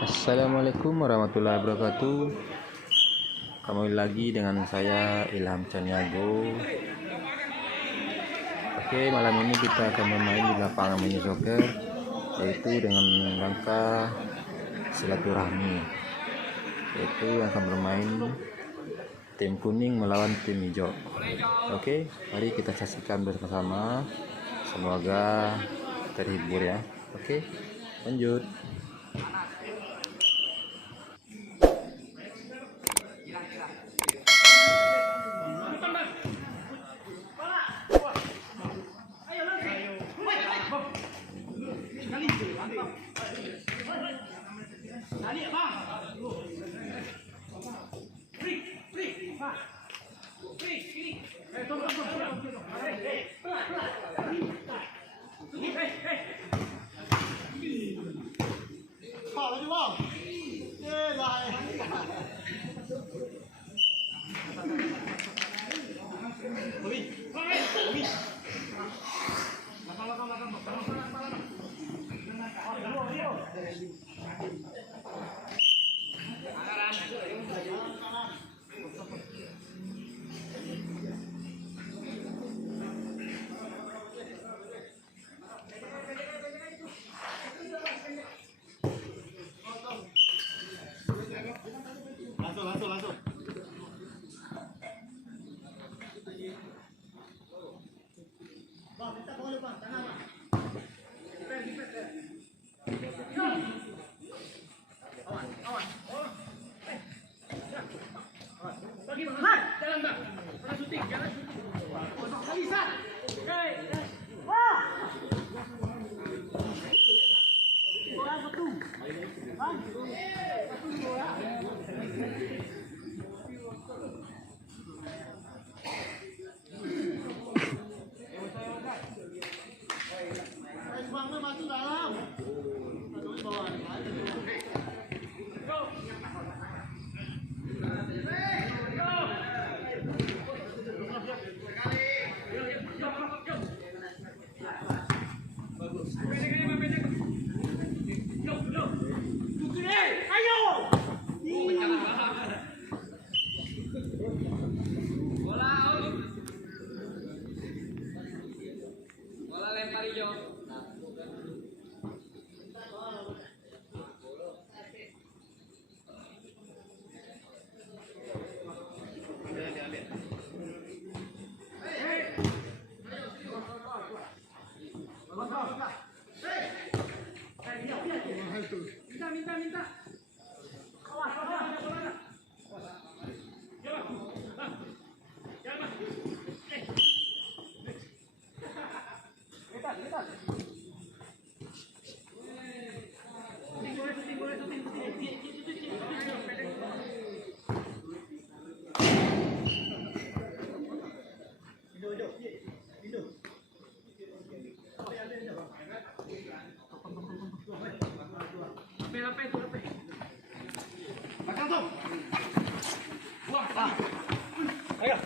Assalamualaikum warahmatullahi wabarakatuh. Kembali lagi dengan saya Ilham Caniago. Oke, malam ini kita akan bermain di lapangan mini soccer, yaitu dengan rangka silaturahmi, yaitu yang akan bermain tim kuning melawan tim hijau. Oke, mari kita saksikan bersama. Semoga terhibur ya. Oke, lanjut. Langsung. Bang, minta bola bang, tangan bang. Awan. Bagi bang, jalan bang. Jangan syuting, jangan syuting. Kalisa. Hei. Wah. Bola betul. Bang. Bola. Masuk dalam. Bola lempar hijau. Minta. Awas. Apa itu? Bakal tuh. Wah. Ayo.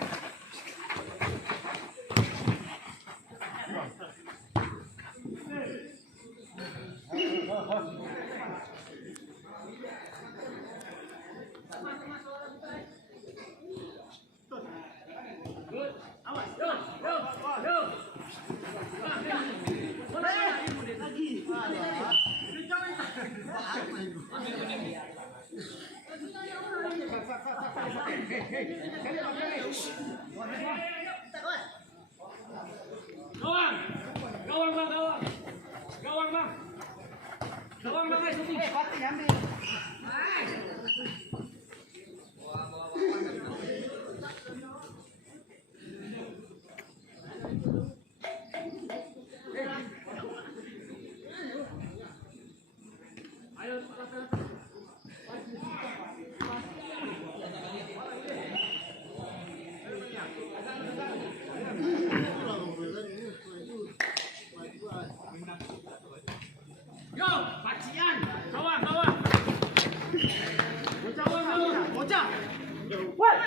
Gawang bang, pati ambil. Yo, pacian. Gawang. Bocah. What?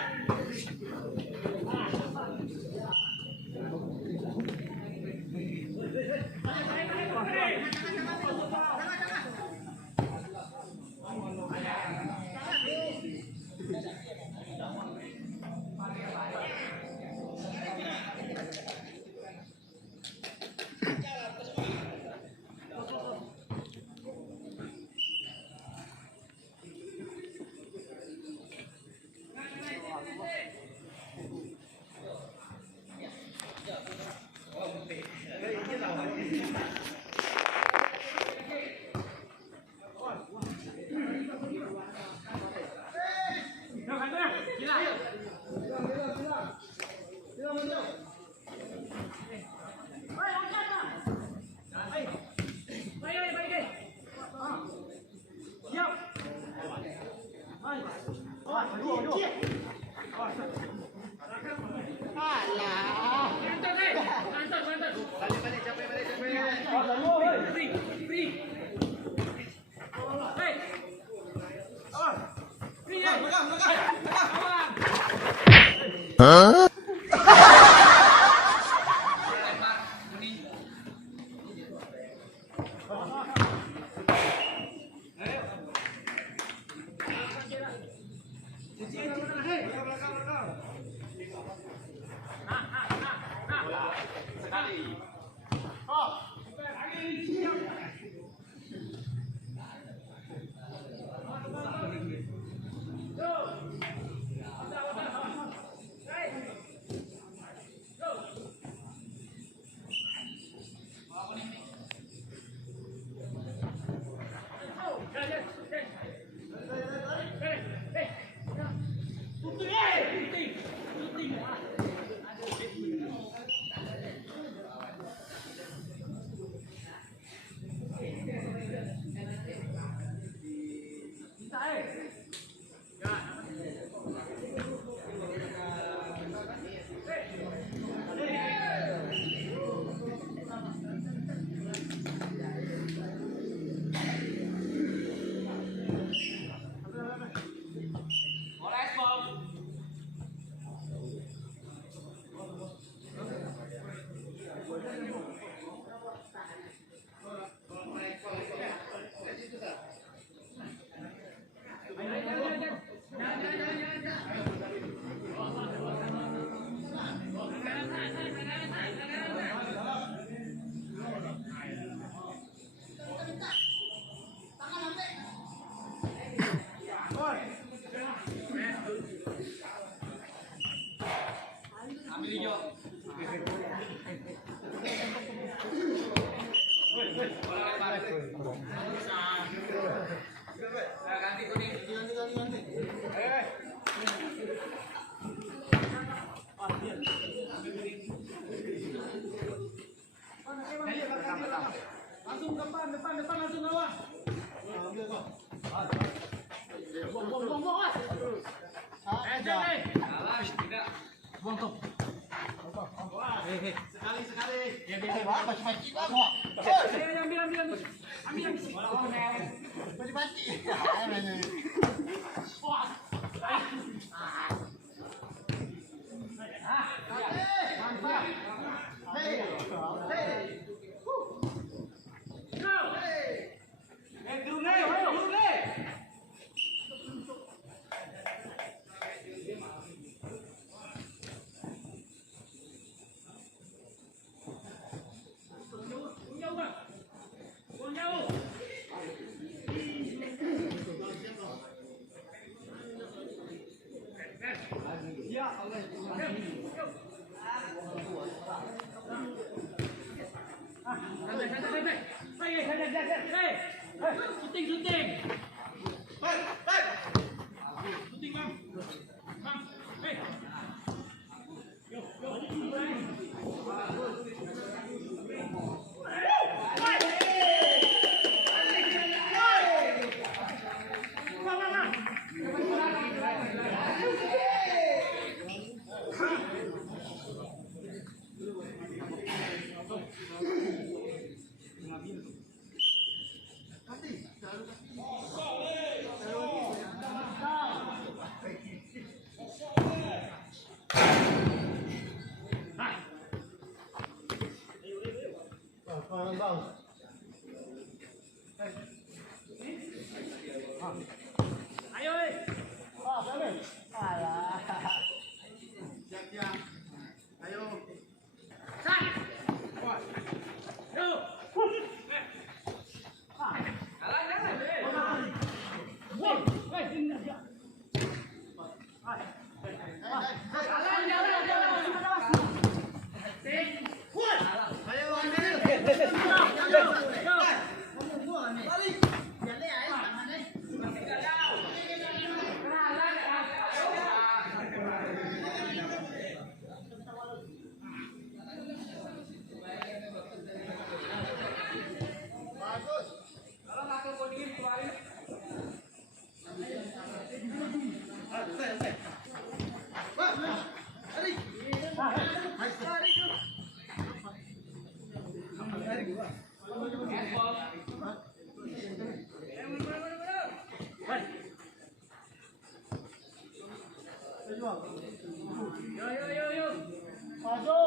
Hah? Langsung depan langsung bawah. Buang. Jangan. Tidak. Buang tuh. Sekali. Ya dia. Masih kok. Ambil. Sunting. Sunting, Bang. Ayo, ayo. Sat. Yo. Yo. Maju.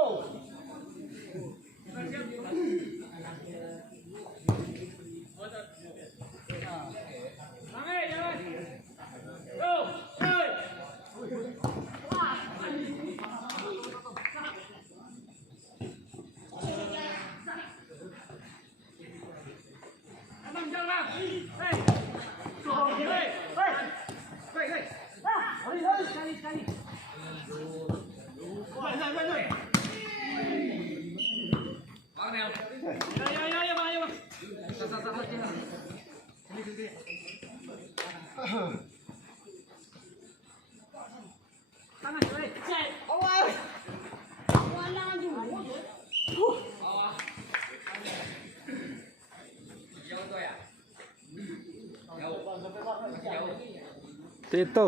Tito.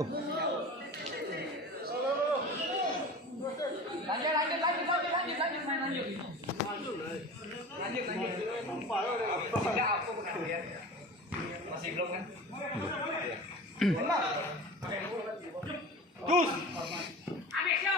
Masih belum kan? Jus. Ambil yo.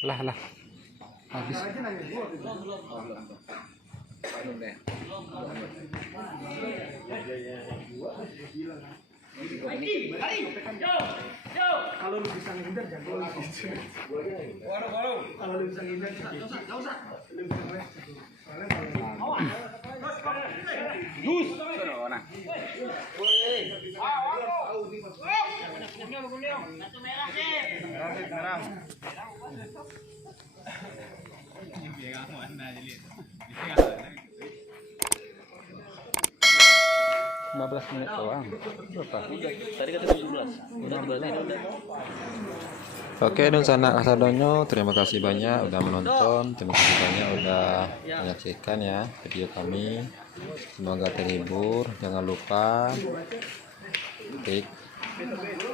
Lah. Habis. Kalau lu bisa ngindar jangan gol gitu. Kalau lu bisa ngindar enggak usah. Lu bisa ngindar. Soalnya kalau Jus. Nah. Merah. 15 menit doang. Berapa? Tadi kata 17. Udah 17 menit udah. Oke, dan sana kasadonyo, terima kasih banyak udah menonton, terima kasih banyak udah menyaksikan ya video kami. Semoga terhibur. Jangan lupa klik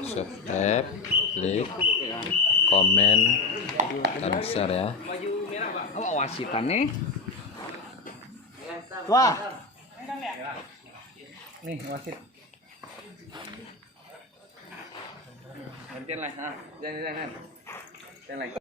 subscribe, klik komen, dan share ya. Oh, wasitan nih. Wah. Nih, wasit. Gantian lah. Jangan. Jangan.